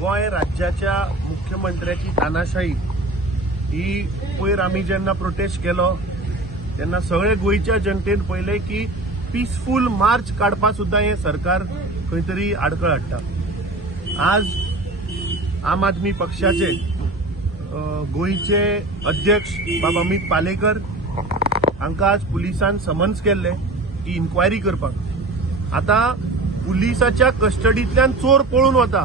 गोय राज्याच्या मुख्यमंत्र्याची तानाशाही ही पयर आमी जेन्ना प्रोटेस्ट केलो तेन्ना सगळे गोयच्या जनतेन पळयलें की पीसफूल मार्च काडपाक सुद्दां हे सरकार खंय तरी आडखळ हाडटा। आज आम आदमी पक्षाचे गोयचे अध्यक्ष बाबा अमित पालेकर हांकां आज पुलिसान समन्स केल्ले की इन्क्वायरी करपाक। आता पुलिसाच्या कस्टडींतल्यान चोर पळून वता,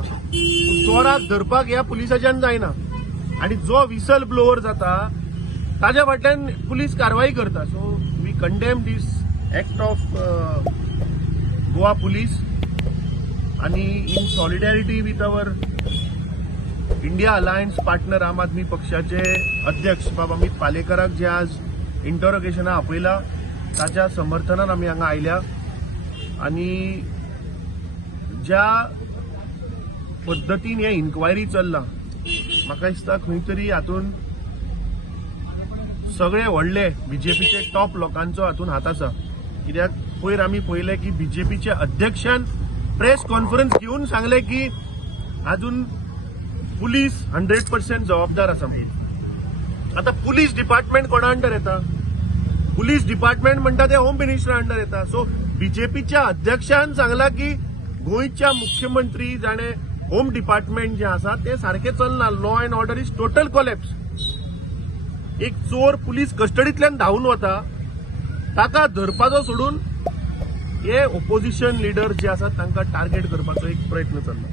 चोराक धरपाक ह्या पुलिसाच्यान जायना आणि जो विसल ब्लोअर जाता ताज्या फाटल्यान पुलीस कारवाई करता। So we condemn this act of Goa police आणि in solidarity with our India alliance partner Aam Aadmi पक्षाचे अध्यक्ष बाबा अमित पालेकराक जे आज इंटरोगेशना आपयला ताच्या समर्थनान आमी हांगा आयल्या आणि ज्या पद्दतीन हे इन्क्वायरी चल्ला म्हाका दिसता खंय तरी हातून सगळे व्हडले बीजेपीचे टॉप लोकांचो हातून हात आसा। कित्याक पयर आमी पळयलें की बीजेपीचे अध्यक्षान प्रेस कॉन्फरन्स घेवन सांगले की अजून पुलीस 100% जबाबदार आसा म्हणून। आता पुलीस डिपार्टमेंट कोणा अंडर येता? पुलीस डिपार्टमेंट म्हणटा ते होम मिनिस्टरा अंडर येता। सो बीजेपीच्या अध्यक्षान सांगला की गोयच्या मुख्यमंत्री जाणे होम डिपार्टमेंट जे आसा ते सारखे चलना, law and order is total collapse. एक चोर पुलीस कस्टडींतल्यान धांवन वता, ताका धरपाचो सोडून हे ओपोजिशन लिडर जे आसात तांकां टार्गेट करपाचो एक प्रयत्न चल्ला।